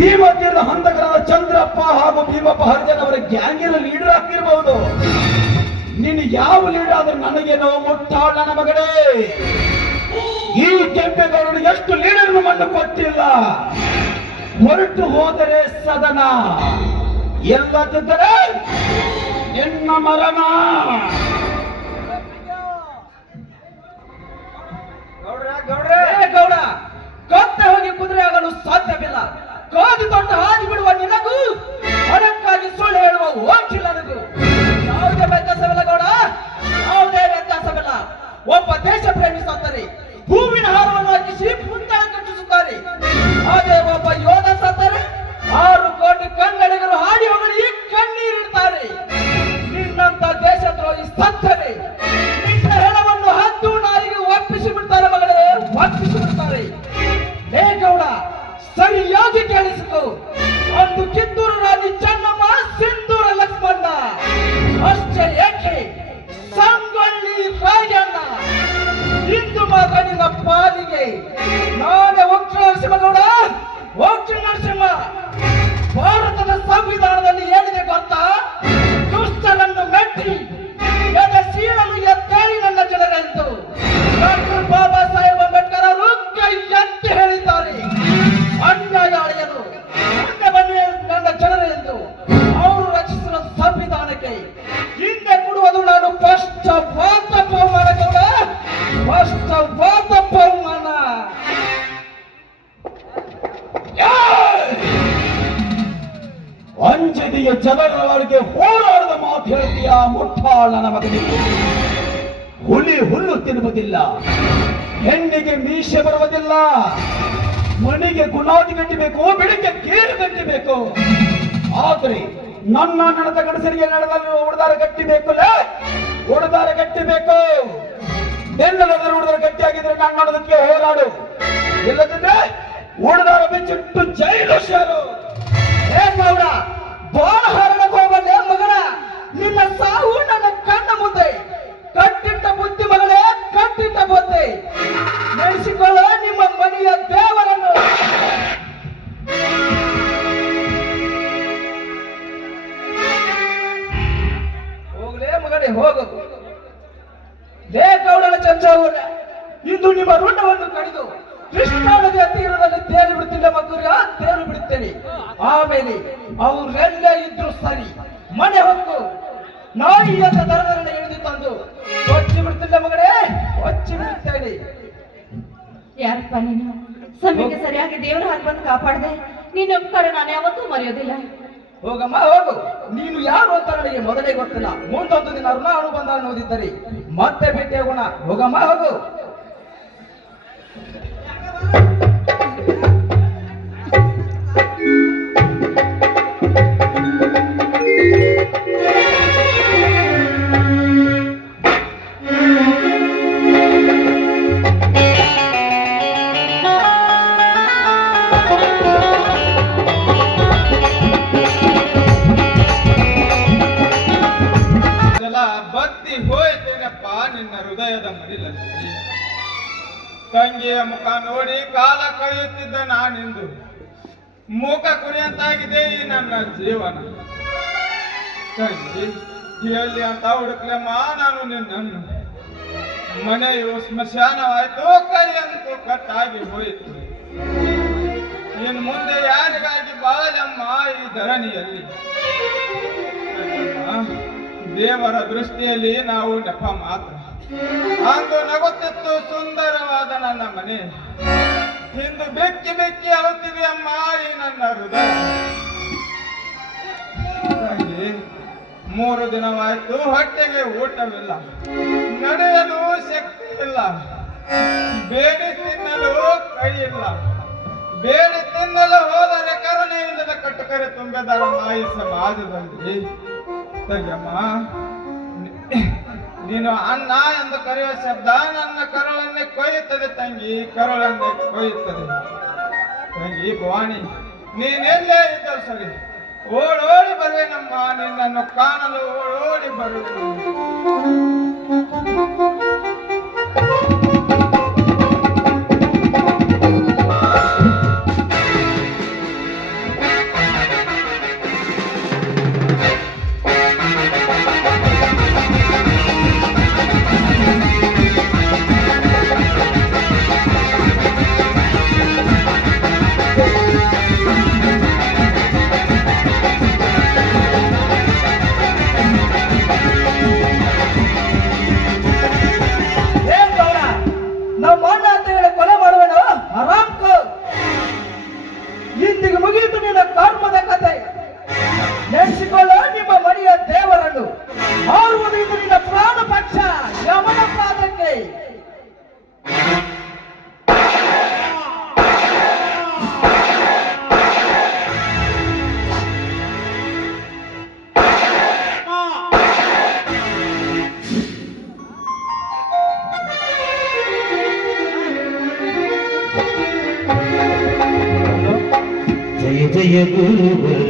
ಭೀಮತೀರ್ಥ ಹಂತಕರಾದ ಚಂದ್ರಪ್ಪ ಹಾಗೂ ಭೀಮಪ್ಪ ಹರಿಜನ್ ಅವರ ಗ್ಯಾಂಗಿನ ಲೀಡರ್ ಆಗಿರಬಹುದು ನೀನು ಯಾವ ಲೀಡರ್ ನನಗೆ ನನಗೇನೋ ಮುಟ್ಟಾಳ ನನ್ನ ಈ ಕೆಂಪೇಗೌಡನು ಎಷ್ಟು ಲೀಡರ್ ಮಣ್ಣು ಕೊಟ್ಟಿಲ್ಲ. ಹೊರಟು ಹೋದರೆ ಸದನ. ಎಲ್ಲದಿದ್ದರೆ ಎನ್ನ ಮರಣ. ಸರಿಯಾಗಿ ಕೇಳಿಸಿತು. ಅಂದು ಕಿತ್ತೂರು ಅಂಜದಿಯ ಜನರವರಿಗೆ ಹೋರಾಡದ ಮಾತು ಹೇಳ್ತೀಯ ಮುಟ್ಟಾಳ ಮಗನಿಗೆ ಹುಲಿ ಹುಲ್ಲು ತಿನ್ನುವುದಿಲ್ಲ, ಹೆಣ್ಣಿಗೆ ಮೀಸೆ ಬರುವುದಿಲ್ಲ ಮನೆಗೆ ಗುಲಾಬಿ ಕಟ್ಟಬೇಕು, ಬೆಳಿಗ್ಗೆ ಕೇರು ಕಟ್ಟಬೇಕು. ಆದ್ರೆ ನನ್ನ ನಡೆದ ಗಡಸರಿಗೆ ನಡೆದ ಉಡದಾರ ಕಟ್ಟಿಬೇಕು ಉಡದಾರ ಕಟ್ಟಿಬೇಕು. ಬೆನ್ನಲಾದ್ರೆ ಉಡದಾರ ಗಟ್ಟಿಯಾಗಿದ್ರೆ ನನ್ನ ನಡೆದಕ್ಕೆ ಹೋರಾಡು. ಇಲ್ಲದಿದ್ರೆ ಉಡದಾರ ಬಿಚ್ಚಿಟ್ಟು ಜೈಲು ಸೇರು. ಚಂಚವರ ಇಂದು ನಿಮ್ಮ ಋಣವನ್ನು ಕಡಿದು ಕೃಷ್ಣಾ ನದಿಯ ತೀರದಲ್ಲಿ ತೇಲಿ ಬಿಡ್ತಿಲ್ಲ ಮಗುರ ತೇಲು ಬಿಡುತ್ತೇನೆ ಆಮೇಲೆ ಅವ್ರೆಲ್ಲ ಇದ್ರು ಸರಿ. ಮನೆ ಹೊತ್ತು ನಾಯಿ ಅಂತ ದರದರನೆ ಹಿಡಿದು ತಂದು ಹೊಚ್ಚಿ ಬಿಡ್ತಿಲ್ಲ ಮಗಳೇ ಹೊಚ್ಚಿ ಬಿಡುತ್ತೇನೆ ಯಾರಪ್ಪ ನೀನು? ಸಮಯಕ್ಕೆ ಸರಿಯಾಗಿ ದೇವರ ಹಾಕಿ ಬಂದು ಕಾಪಾಡದೆ ನೀನು ಉಪಕಾರ ನಾನು ಯಾವತ್ತೂ ಮರೆಯೋದಿಲ್ಲ. ಹೋಗಮ್ಮ ಹೋಗು. ನೀನು ಯಾರು ಅಂತ ನನಗೆ ಮೊದಲೇ ಗೊತ್ತಿಲ್ಲ. ಮುಂದೊಂದು ದಿನ ಋಣ ಅನುಬಂಧ ಅನ್ನೋದಿದ್ದರೆ ಮತ್ತೆ ಬಿಟ್ಟೆ ಗುಣ ಹೋಗಮ್ಮ ಹೋಗು. ಬತ್ತಿ ಹೋಯ್ತೇನಪ್ಪ ನಿನ್ನ ಹೃದಯದ ಮಡಿಲಲ್ಲಿ? ತಂಗಿಯ ಮುಖ ನೋಡಿ ಕಾಲ ಕಳೆಯುತ್ತಿದ್ದ ನಾನಿಂದು. ಮೂಕ ಕುರಿಯಂತಾಗಿದೆ ಈ ನನ್ನ ಜೀವನ. ತಂಗಿ ಎಲ್ಲಿ ಅಂತ ಹುಡುಕ್ಲಮ್ಮ ನಾನು ನಿನ್ನನ್ನು. ಮನೆಯು ಸ್ಮಶಾನವಾಯ್ತು, ಕೈಯಂತೂ ಕಟ್ಟಾಗಿ ಹೋಯಿತು. ಇನ್ ಮುಂದೆ ಯಾರಿಗಾಗಿ ಬಾಳಮ್ಮ ಈ ಧರಣಿಯಲ್ಲಿ? ದೇವರ ದೃಷ್ಟಿಯಲ್ಲಿ ನಾವು ನೆಪ ಮಾತ್ರ. ಅಂದು ನಗುತ್ತಿತ್ತು ಸುಂದರವಾದ ನನ್ನ ಮನೆ. ಇಂದು ಬೆಕ್ಕಿ ಬೆಕ್ಕಿ ಅಳುತ್ತಿದೆ ಅಮ್ಮ ಈ ನನ್ನ ಹೃದಯ. ಮೂರು ದಿನವಾಯ್ತು ಹೊಟ್ಟೆಗೆ ಊಟವಿಲ್ಲ. ನಡೆಯಲು ಶಕ್ತಿ ಇಲ್ಲ ಬೇಡಿ ತಿನ್ನಲು ಕೈ ಇಲ್ಲ ಬೇಡಿ ತಿನ್ನಲು ಹೋದರೆ ಕರುಣೆಯಿಂದ ಕಟ್ಟುಕರೆ ತುಂಬಿದಾರ ಮಾಯಿ ಸಮಾಜದಲ್ಲಿ. ತೆಗೆಮ್ಮ ನೀನು ಅನ್ನ ಎಂದು ಕರೆಯುವ ಶಬ್ದ ನನ್ನ ಕರುಳನ್ನೇ ಕೊಯ್ಯುತ್ತದೆ ತಂಗಿ, ಕರುಳನ್ನೇ ಕೊಯ್ಯುತ್ತದೆ. ತಂಗಿ, ಭವಾನಿ, ನೀನೆಲ್ಲೇ ಇದ್ದರೂ ಸರಿ. ಓಡೋಡಿ ಬರುವೆನಮ್ಮ ನಿನ್ನನ್ನು ಕಾಣಲು ಓಡೋಡಿ ಬರುವೆ. புதிய குருவன்